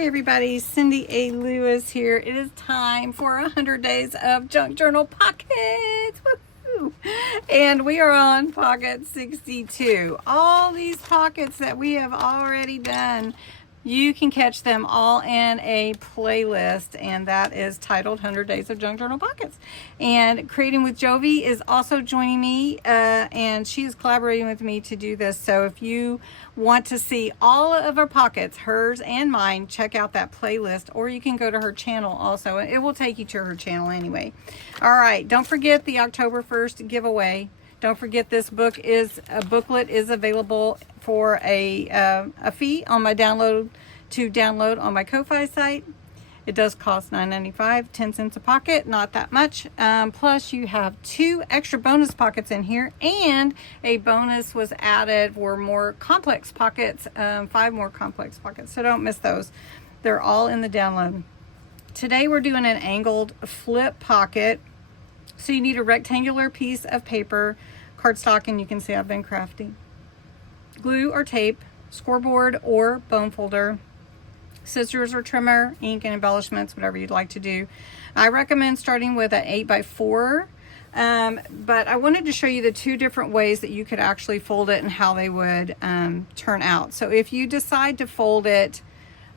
Hey everybody, Cindy A. Lewis here. It is time for 100 days of junk journal pockets. Woohoo! And we are on pocket 62. All these pockets that we have already done, you can catch them all in a playlist, and that is titled 100 Days of Junk Journal Pockets. And Creating with Jovi is also joining me, and she is collaborating with me to do this. So if you want to see all of our pockets, hers and mine, check out that playlist, or you can go to her channel also. It will take you to her channel anyway. All right, don't forget the October 1st giveaway. Don't forget this booklet is available for a fee on my download on my Ko-Fi site. It does cost $9.95, 10 cents a pocket, not that much. Plus you have 2 extra bonus pockets in here, and a bonus was added for more complex pockets, 5 more complex pockets. So don't miss those. They're all in the download. Today we're doing an angled flip pocket. So you need a rectangular piece of paper, cardstock, and you can see I've been crafty. Glue or tape, scoreboard or bone folder, scissors or trimmer, ink and embellishments, whatever you'd like to do. I recommend starting with an 8x4, but I wanted to show you the 2 different ways that you could actually fold it and how they would turn out. So if you decide to fold it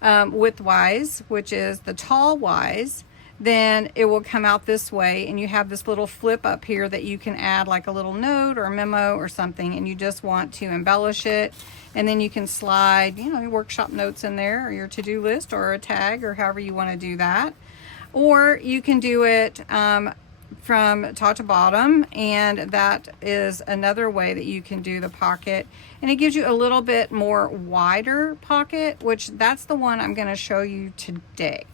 widthwise, which is the tall wise, then it will come out this way, and you have this little flip up here that you can add like a little note or a memo or something, and you just want to embellish it, and then you can slide, you know, your workshop notes in there, or your to-do list, or a tag, or however you want to do that. Or you can do it from top to bottom, and that is another way that you can do the pocket, and it gives you a little bit more wider pocket, which that's the one I'm going to show you today.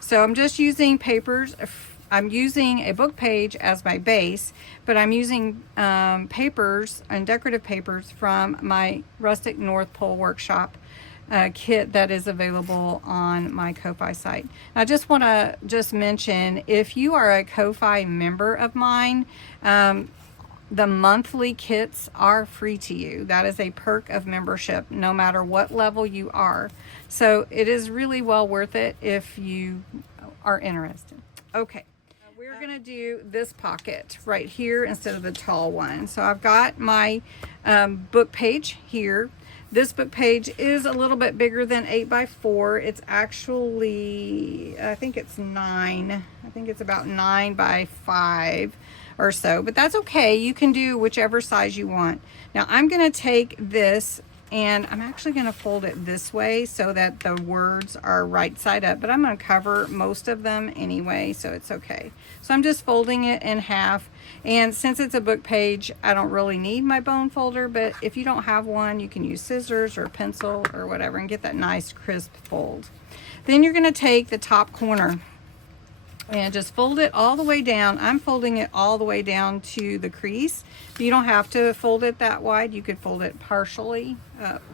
So I'm just using papers. I'm using a book page as my base, but I'm using papers and decorative papers from my Rustic North Pole Workshop kit that is available on my Ko-Fi site. I just want to mention, if you are a Ko-Fi member of mine, the monthly kits are free to you. That is a perk of membership, no matter what level you are. So it is really well worth it if you are interested. Okay, we're gonna do this pocket right here instead of the tall one. So I've got my book page here. This book page is a little bit bigger than 8x4. It's actually, I think it's 9. I think it's about 9x5 or so, but that's okay. You can do whichever size you want. Now I'm going to take this, and I'm actually going to fold it this way so that the words are right side up, but I'm going to cover most of them anyway, so it's okay. So I'm just folding it in half, and since it's a book page, I don't really need my bone folder, but if you don't have one, you can use scissors or pencil or whatever and get that nice crisp fold. Then you're going to take the top corner and just fold it all the way down. I'm folding it all the way down to the crease. You don't have to fold it that wide. You could fold it partially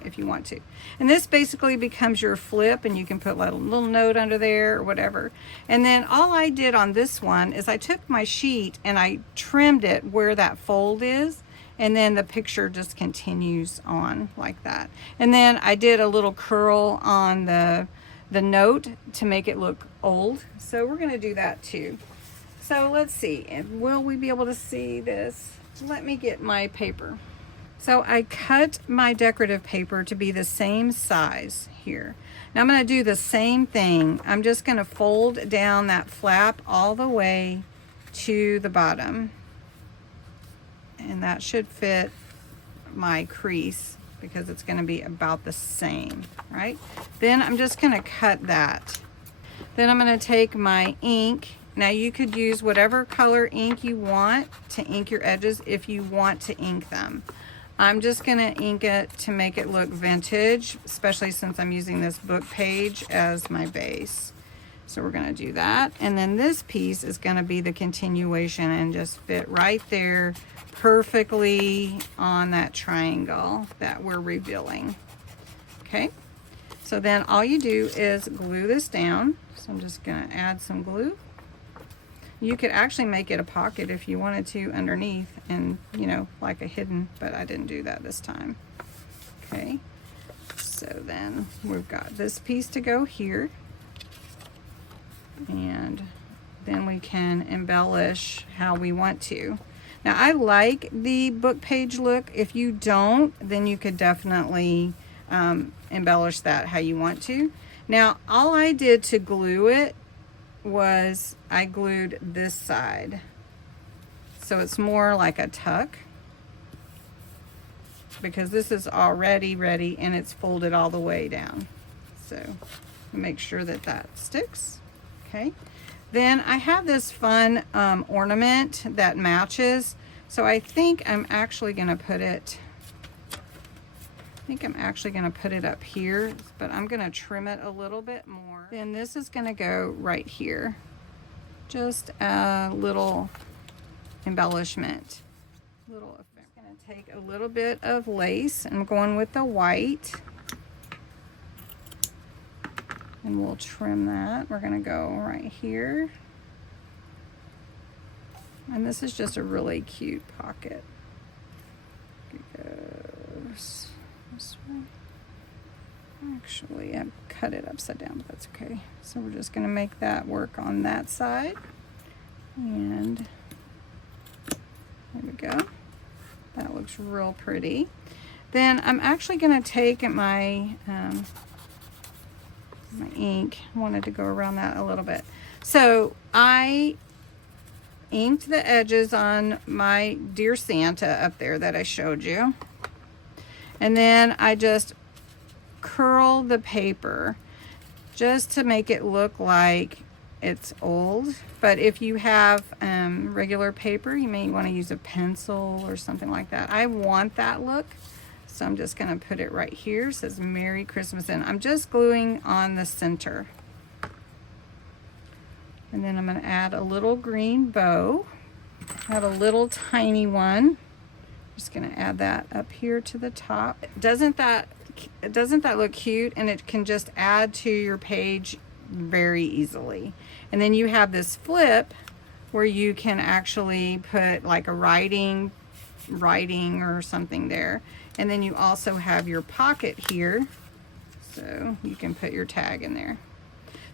if you want to. And this basically becomes your flip, and you can put like a little note under there or whatever. And then all I did on this one is I took my sheet and I trimmed it where that fold is, and then the picture just continues on like that. And then I did a little curl on the note to make it look old. So we're going to do that too. So let's see, will we be able to see this? Let me get my paper. So I cut my decorative paper to be the same size here. Now I'm going to do the same thing. I'm just going to fold down that flap all the way to the bottom, and that should fit my crease, because it's going to be about the same, right? Then I'm just going to cut that. Then I'm going to take my ink. Now you could use whatever color ink you want to ink your edges if you want to ink them. I'm just going to ink it to make it look vintage, especially since I'm using this book page as my base. So we're going to do that. And then this piece is going to be the continuation and just fit right there perfectly on that triangle that we're revealing. Okay, so then all you do is glue this down. So I'm just going to add some glue. You could actually make it a pocket if you wanted to underneath, and you know, like a hidden, but I didn't do that this time. Okay, So then we've got this piece to go here, and then we can embellish how we want to. Now I like the book page look. If you don't, then you could definitely embellish that how you want to. Now all I did to glue it was I glued this side, so it's more like a tuck, because this is already ready and it's folded all the way down. So make sure that that sticks. Okay. Then I have this fun ornament that matches. So I think I'm actually going to put it, up here, but I'm going to trim it a little bit more. Then this is going to go right here. Just a little embellishment. Little effect. I'm going to take a little bit of lace. I'm going with the white. And we'll trim that. We're going to go right here. And this is just a really cute pocket. It goes this way. Actually, I cut it upside down, but that's okay. So we're just going to make that work on that side. And there we go. That looks real pretty. Then I'm actually going to take my my ink. I wanted to go around that a little bit. So I inked the edges on my Dear Santa up there that I showed you. And then I just curl the paper just to make it look like it's old. But if you have regular paper, you may want to use a pencil or something like that. I want that look. So I'm just going to put it right here. It says Merry Christmas, and I'm just gluing on the center. And then I'm going to add a little green bow. I have a little tiny one. Just going to add that up here to the top. Doesn't that look cute? And it can just add to your page very easily. And then you have this flip where you can actually put like a writing or something there. And then you also have your pocket here, so you can put your tag in there.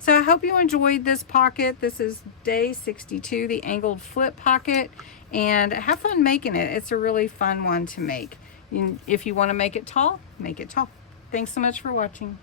So I hope you enjoyed this pocket. This is day 62, the angled flip pocket, and have fun making it. It's a really fun one to make. If you want to make it tall, make it tall. Thanks so much for watching.